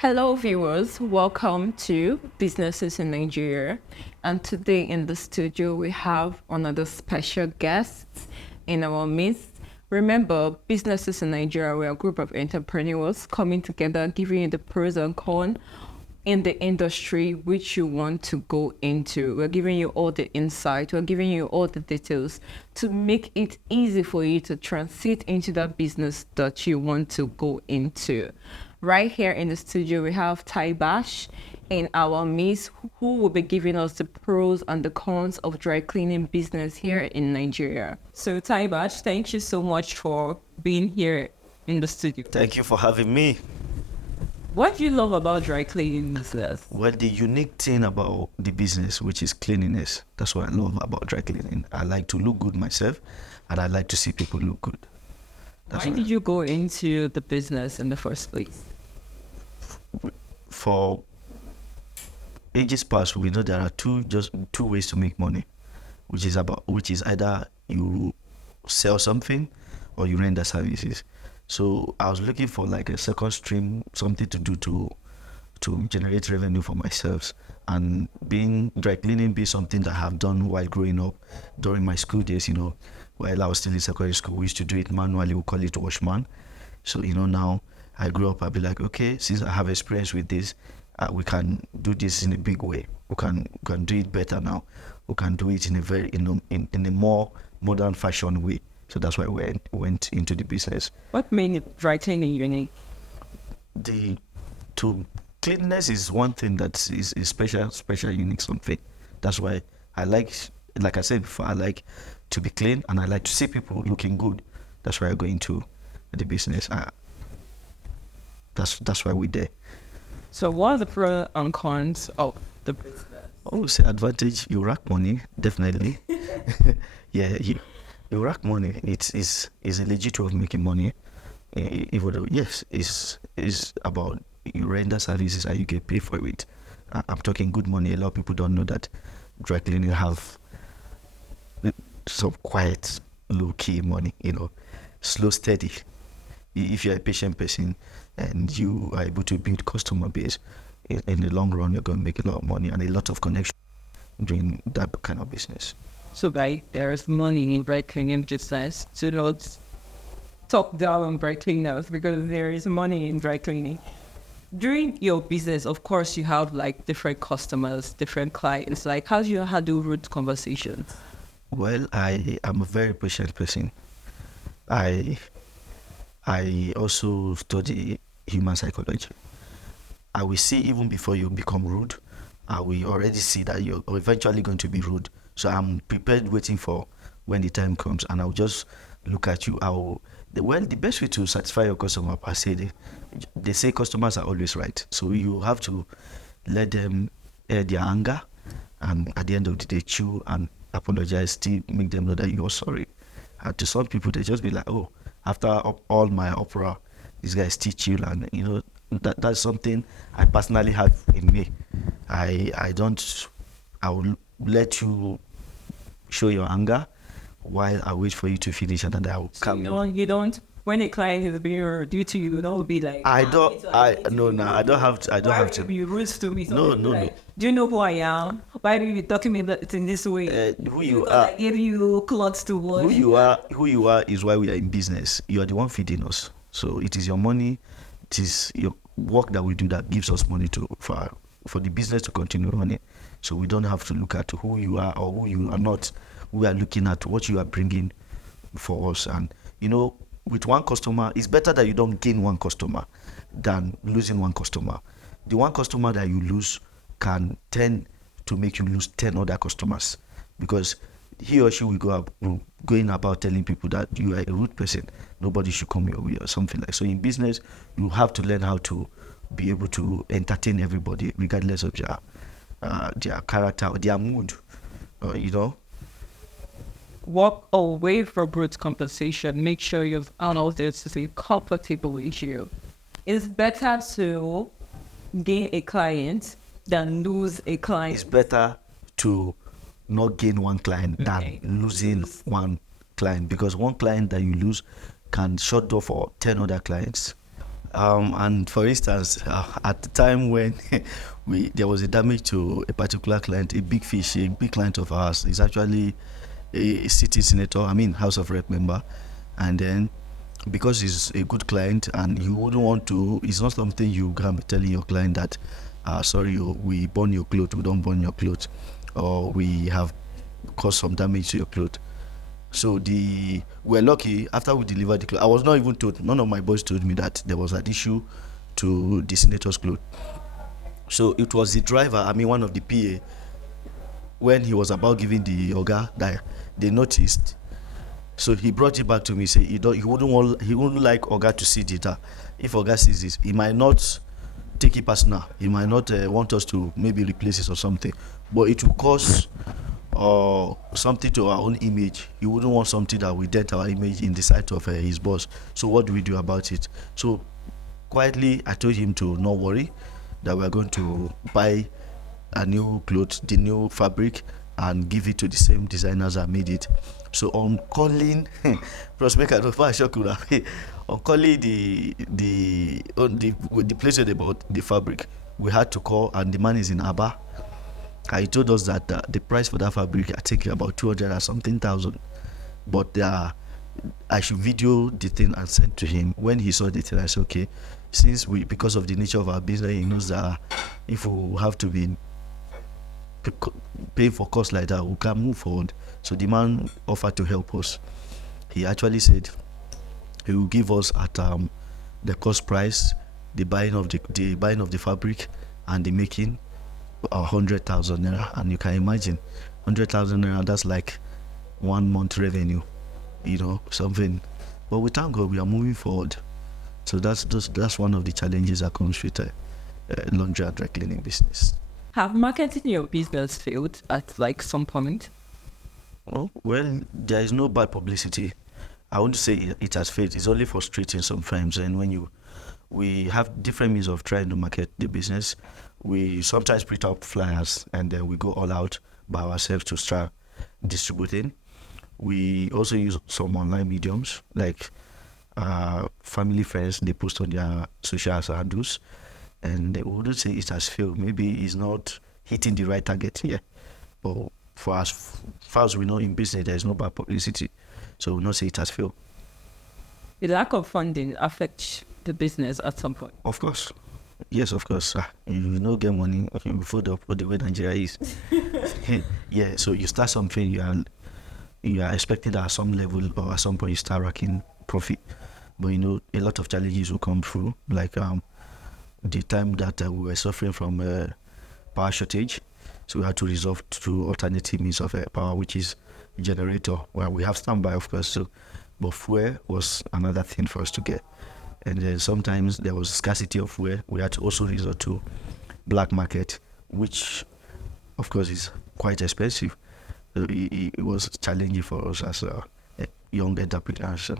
Hello, viewers. Welcome to Businesses in Nigeria. And today in the studio, we have another special guest in our midst. Remember, Businesses in Nigeria, we're a group of entrepreneurs coming together, giving you the pros and cons in the industry which you want to go into. We're giving you all the insight, we're giving you all the details to make it easy for you to transit into that business that you want to go into. Right here in the studio, we have Ty Bash in our midst, who will be giving us the pros and the cons of dry cleaning business here in Nigeria. So Ty Bash, thank you so much for being here in the studio. Thank you for having me. What do you love about dry cleaning business? Well, the unique thing about the business, which is cleanliness, that's what I love about dry cleaning. I like to look good myself, and I like to see people look good. Why did you go into the business in the first place? For ages past, we know there are two ways to make money, which is either you sell something or you render services. So I was looking for like a second stream, something to do to generate revenue for myself. And being dry cleaning be something that I have done while growing up during my school days, while I was still in secondary school. We used to do it manually, we call it washman. So, now I grew up, I'll be like, okay, since I have experience with this, we can do this in a big way. We can do it better now. We can do it in a more modern fashion way. So that's why we went into the business. What made dry cleaning unique? Cleanliness is one thing that is special, unique something. That's why I like I said before, I like to be clean and I like to see people looking good. That's why I go into the business. That's why we're there. So what are the pros and cons of the business? Oh, say advantage, you rack money, definitely. Yeah, you rack money. It's a legit way of making money. Even though, yes, it's about you render services and you get paid for it. I'm talking good money. A lot of people don't know that dry cleaning have some quiet, low-key money, slow, steady. If you're a patient person and you are able to build customer base, in the long run, you're going to make a lot of money and a lot of connection doing that kind of business. So, there is money in dry cleaning business. So don't talk down on dry cleaners because there is money in dry cleaning. During your business, of course, you have like different customers, different clients. Like, how do you handle rude conversations? Well, I am a very patient person. I also study human psychology. I will see even before you become rude, I will already see that you're eventually going to be rude. So I'm prepared waiting for when the time comes, and I'll just look at you. The best way to satisfy your customer, per se, they say customers are always right. So you have to let them air their anger, and at the end of the day, chew and apologize, still make them know that you're sorry. And to some people, they just be like, oh, after all my opera, this guy is still chill, and that's something I personally have in me. I will let you show your anger while I wait for you to finish, and then I will come. You don't. When a client is being rude due to you, don't be like. I don't have to. Be rude to me. No. Do you know who I am? Why are you talking to me in this way? Who you are? I gave you clothes to wash. Who you are is why we are in business. You are the one feeding us. So it is your money, it is your work that we do that gives us money for the business to continue running. So we don't have to look at who you are or who you are not. We are looking at what you are bringing for us. And with one customer, it's better that you don't gain one customer than losing one customer. The one customer that you lose can tend to make you lose 10 other customers, because he or she will going about telling people that you are a rude person, nobody should come your way or something like. So in business, you have to learn how to be able to entertain everybody regardless of their character or their mood, Walk away from rude compensation. Make sure you've honored this to be comfortable with you. It's better to gain a client than lose a client. It's better to not gain one client than losing one client, because one client that you lose can shut door for 10 other clients. And for instance, at the time when there was a damage to a particular client, a big fish, a big client of ours is actually a city senator, House of Rep member, and then because he's a good client and you wouldn't want to, it's not something you can be telling your client that, sorry, we burn your clothes, we don't burn your clothes, or we have caused some damage to your clothes. So we're lucky after we delivered the clothes. I was not even told, none of my boys told me that there was an issue to the senator's clothes. So it was the driver, one of the PA, when he was about giving the Oga that they noticed. So he brought it back to me, say he wouldn't like Oga to see data. If Oga sees this, he might not take it personal. He might not want us to maybe replace it or something, but it will cause something to our own image. He wouldn't want something that will dent our image in the sight of his boss. So what do we do about it? So quietly, I told him to not worry, that we're going to buy a new clothes, the new fabric, and give it to the same designers that made it. So on calling, Prospect, on calling the place where they bought the fabric, we had to call, and the man is in Aba. He told us that the price for that fabric, I think about 200 or something thousand, but I should video the thing and send to him. When he saw the thing, I said, okay, since because of the nature of our business, he knows that if we have to be paying for costs like that, we can move forward. So the man offered to help us. He actually said he will give us at the cost price, the buying of the fabric and the making, 100,000 naira. And you can imagine 100,000 naira, that's like 1 month revenue, something. But we thank God we are moving forward. So that's one of the challenges that comes with laundry and dry cleaning business. Have marketing your business failed at some point? Oh, well, there is no bad publicity. I won't say it has failed. It's only frustrating sometimes. And when we have different means of trying to market the business. We sometimes print out flyers and then we go all out by ourselves to start distributing. We also use some online mediums like family, friends. They post on their social handles, and they wouldn't say it has failed. Maybe it's not hitting the right target here. But for as far as we know in business, there is no bad publicity, so we'll not say it has failed. The lack of funding affects the business at some point? Of course. Yes, of course. You don't get money before the way Nigeria is. Yeah, so you start something, you are expecting that at some level or at some point you start racking profit. But a lot of challenges will come through, like the time that we were suffering from power shortage. So we had to resort to alternative means of power, which is generator. Well, we have standby, of course, but fuel was another thing for us to get. And then sometimes there was scarcity of fuel. We had to also resort to black market, which, of course, is quite expensive. So it was challenging for us as a young entrepreneur. So.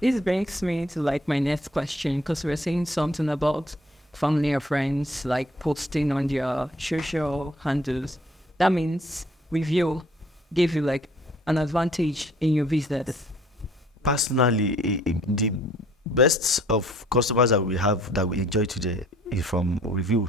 This brings me to my next question, because we're saying something about family or friends posting on their social handles. That means review gave you an advantage in your business. Personally, the best of customers that we have that we enjoy today is from review.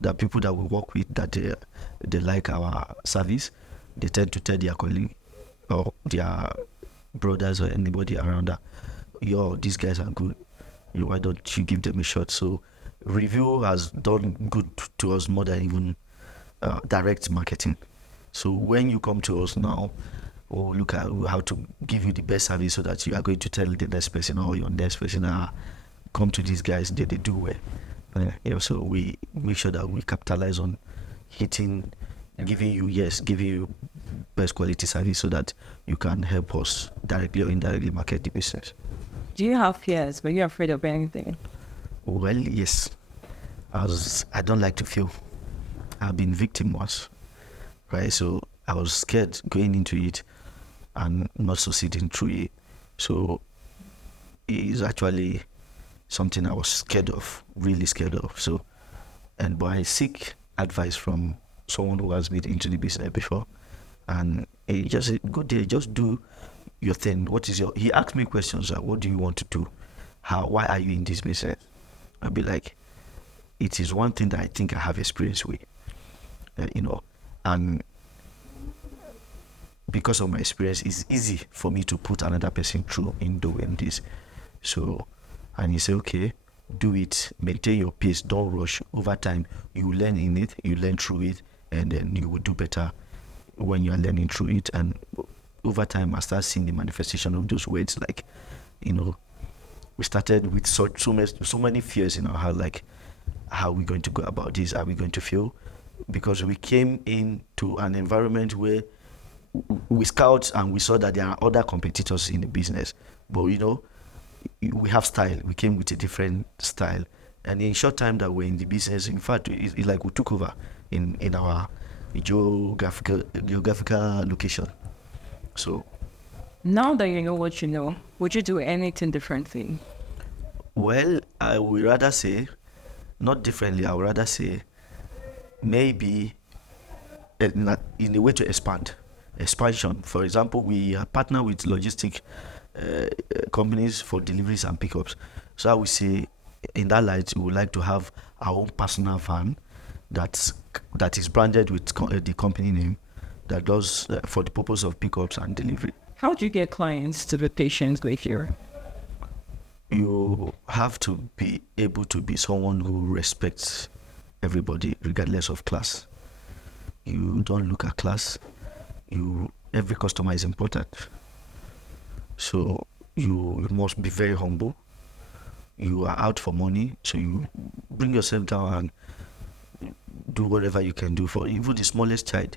The people that we work with, that they like our service, they tend to tell their colleague or their brothers or anybody around that, these guys are good. Why don't you give them a shot? So review has done good to us more than even direct marketing. So when you come to us now, we'll look at how to give you the best service so that you are going to tell the next person or your next person, come to these guys, they do well. So we make sure that we capitalize on hitting, giving you best quality service so that you can help us directly or indirectly market the business. Do you have fears? Were you afraid of anything? Well, yes. I don't like to fail. I've been victim once, right? So I was scared going into it and not succeeding through it. So it is actually something I was scared of, really scared of. So, but I seek advice from someone who has been into the business before, and he just said, "Go there, just do your thing. He asked me questions like, what do you want to do? Why are you in this business? I'll be like, it is one thing that I think I have experience with, and because of my experience, it's easy for me to put another person through in doing this. So, and he said, okay, do it, maintain your pace, don't rush. Over time, you learn in it, you learn through it, and then you will do better when you are learning through it. And over time, I start seeing the manifestation of those words. Like, we started with so many fears in our heart, like, how are we going to go about this? Are we going to fail? Because we came into an environment where we scout and we saw that there are other competitors in the business, but we have style. We came with a different style, and in short time that we're in the business, in fact, it's like we took over in our geographical location. So Now that you know what you know, would you do anything differently? well, I would rather say not differently. I would rather say maybe in a way to expansion. For example, we partner with logistic companies for deliveries and pickups. So I would say, in that light, we would like to have our own personal van that is branded with the company name, that does for the purpose of pickups and delivery. How do you get clients to be patient with you? You have to be able to be someone who respects everybody regardless of class. You don't look at class. Every customer is important. So you must be very humble. You are out for money, so you bring yourself down and do whatever you can do. For even the smallest child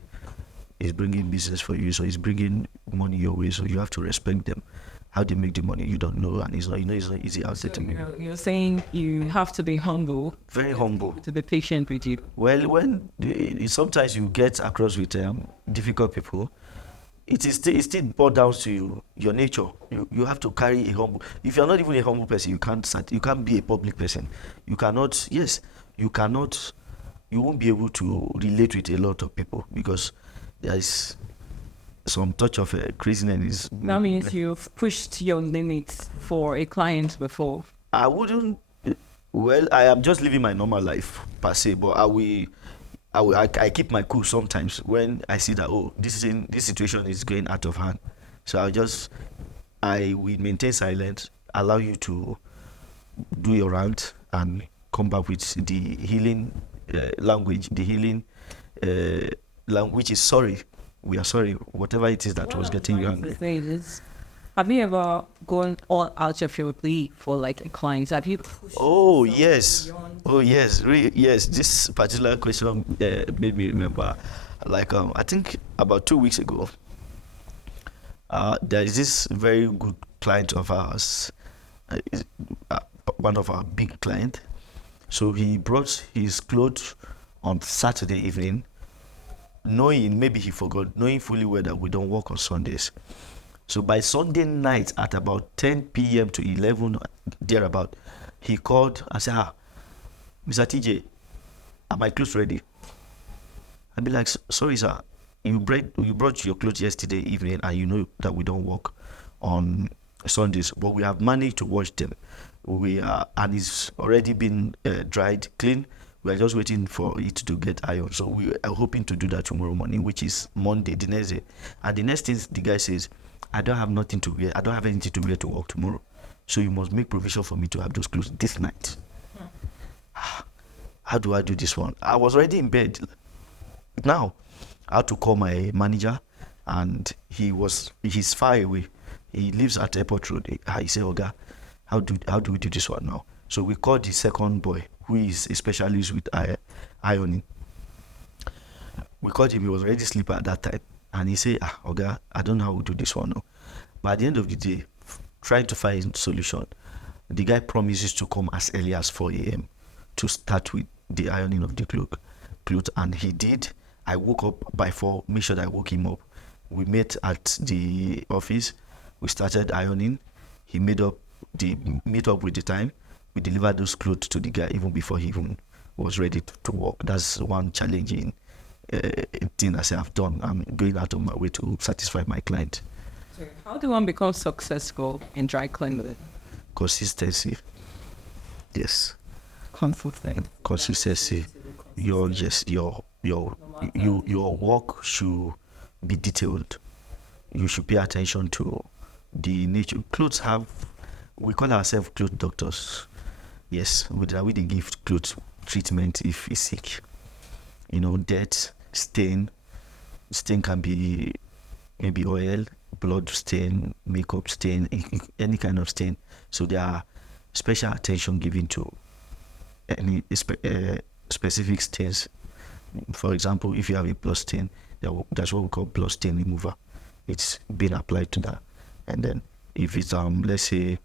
is bringing business for you, so he's bringing money your way, so you have to respect them. How they make the money, you don't know, and it's not easy out there to me. You're saying you have to be humble. Very humble. To be patient with you. Well, when sometimes you get across with difficult people, it still boils down to your nature. You have to carry a humble. If you're not even a humble person, you can't be a public person. You cannot. Yes, you cannot. You won't be able to relate with a lot of people because there is some touch of craziness. That means you've pushed your limits for a client before. I wouldn't. Well, I am just living my normal life per se, but I keep my cool sometimes when I see that this situation is going out of hand. So I will maintain silence, allow you to do your rant, and come back with the healing language. The healing language is sorry. We are sorry, whatever it is that was getting you angry. Have you ever gone all out of your way for like a client? Have you? Oh yes. Yes. This particular question made me remember. Like I think about 2 weeks ago, there is this very good client of ours, one of our big client. So he brought his clothes on Saturday evening, maybe he forgot, knowing fully well that we don't work on Sundays. So by Sunday night at about 10 p.m. to 11 thereabout, he called and said, Mr. TJ, are my clothes ready? I'd be like, sorry sir, you brought your clothes yesterday evening and you know that we don't work on Sundays, but we have managed to wash them. And it's already been dried, clean. We are just waiting for it to get ironed. So we are hoping to do that tomorrow morning, which is Monday, the next day. And the next thing the guy says, I don't have nothing to wear. I don't have anything to wear to work tomorrow. So you must make provision for me to have those clothes this night. How do I do this one? I was already in bed. Now, I had to call my manager, and he's far away. He lives at Airport Road. He said, Oga, how do we do this one now? So we called the second boy, who is a specialist with ironing. We called him. He was already sleeping at that time. And he said, Oga, I don't know how we do this one now. But at the end of the day, trying to find a solution, the guy promises to come as early as 4 a.m. to start with the ironing of the clothes. And he did. I woke up by 4, make sure that I woke him up. We met at the office. We started ironing. He made up with the time. We delivered those clothes to the guy even before he even was ready to work. That's one challenging thing I say I've done. I'm going out of my way to satisfy my client. So how do one become successful in dry cleaning? Consistency. Yes. consistent. Consistency. Your work should be detailed. You should pay attention to the nature. Clothes have, we call ourselves clothes doctors. Yes, we didn't give clothes treatment if he's sick. Dirt, stain can be maybe oil, blood stain, makeup stain, any kind of stain. So there are special attention given to any specific stains. For example, if you have a blood stain, that's what we call blood stain remover. It's been applied to that. And then if it's let's say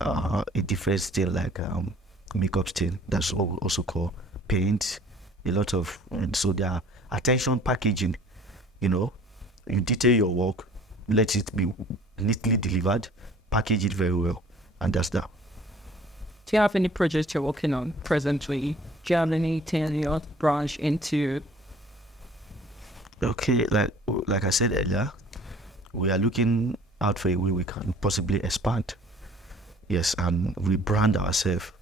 a different stain like makeup stain, that's what we also call paint. A lot of, and so there are attention packaging. You detail your work, let it be neatly delivered, package it very well, and that's that. Do you have any projects you're working on presently? Do you have anything you want to branch into? Okay, like I said earlier, we are looking out for a way we can possibly expand. Yes, and rebrand ourselves.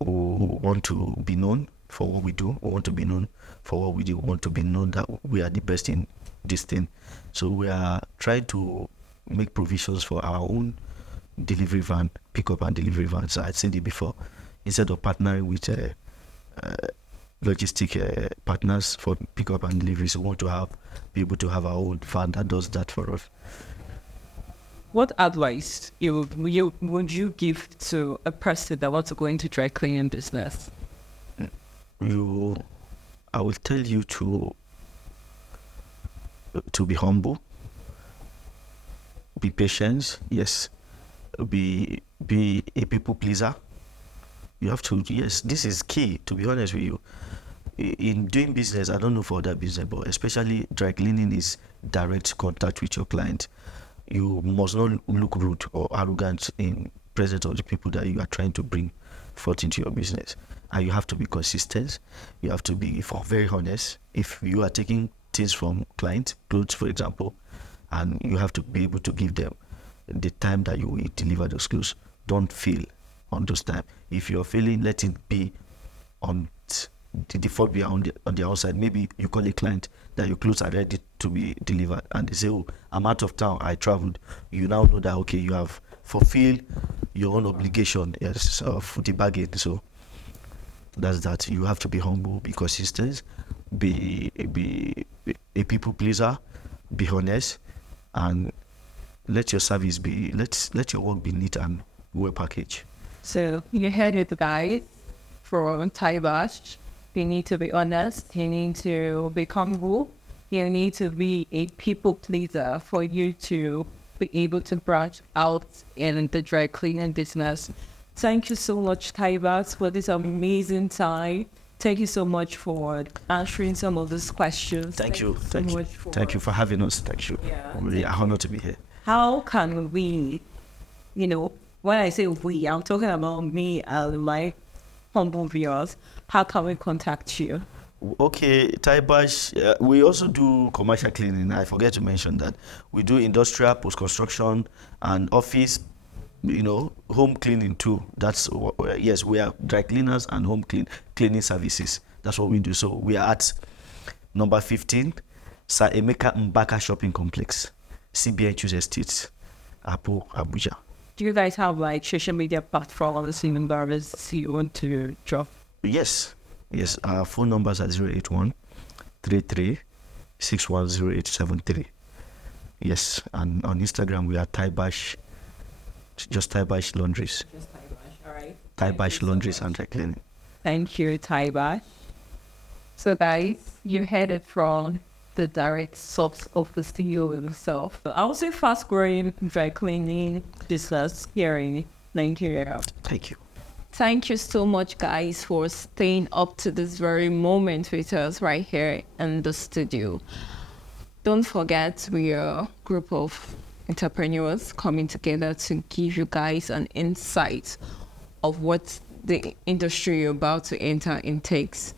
We want to be known for what we do. We want to be known for what we do. We want to be known that we are the best in this thing. So we are trying to make provisions for our own delivery van, pickup and delivery van. So I'd said it before. Instead of partnering with logistic partners for pickup and delivery, so we want to be able to have our own van that does that for us. What advice would you give to a person that wants to go into dry cleaning business? I will tell you to be humble, be patient, yes, be a people pleaser. You have to, yes, this is key, to be honest with you. In doing business, I don't know for other business, but especially dry cleaning is direct contact with your client. You must not look rude or arrogant in presence of the people that you are trying to bring forth into your business. And you have to be consistent. You have to be very honest. If you are taking things from clients, clothes for example, and you have to be able to give them the time that you will deliver those clothes. Don't fail on those time. If you're failing, let it be on the default be on the outside. Maybe you call a client that your clothes are ready to be delivered and they say, oh, I'm out of town, I traveled. You now know that, okay, you have fulfilled your own obligation, yes, of the bargain. So that's that. You have to be humble, be consistent, be a people pleaser, be honest, and let your service be, let your work be neat and well packaged. So you heard it, guys, from Taibash. You need to be honest. You need to be humble. You need to be a people pleaser for you to be able to branch out in the dry cleaning business. Thank you so much, Taibash, for this amazing time. Thank you so much for answering some of these questions. Thank you. Thank you for having us. Thank you. Yeah. Really honored to be here. How can we, when I say we, I'm talking about me and my humble viewers. How can we contact you? Okay, Taibash, we also do commercial cleaning. I forget to mention that. We do industrial, post-construction, and office, home cleaning too. That's, yes, we are dry cleaners and home cleaning services. That's what we do. So we are at number 15, Sir Emeka Mbaka Shopping Complex, CBN Choose Estate, Apo, Abuja. Do you guys have social media platforms in environments you want to drop? Yes. Our phone numbers are 081 33 610873. Yes, and on Instagram we are Taibash, just Taibash Laundries. Just Taibash, all right. Taibash Laundries and Dry Cleaning. Thank you, Taibash. So guys, you heard it from the direct source of the CEO himself. I would say fast-growing dry cleaning business here in Nigeria. Thank you. Thank you so much, guys, for staying up to this very moment with us right here in the studio. Don't forget, we are a group of entrepreneurs coming together to give you guys an insight of what the industry you're about to enter intakes.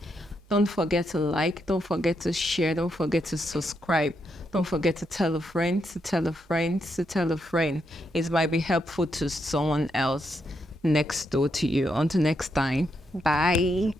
Don't forget to like, don't forget to share, don't forget to subscribe. Don't forget to tell a friend, to tell a friend, to tell a friend. It might be helpful to someone else next door to you. Until next time. Bye.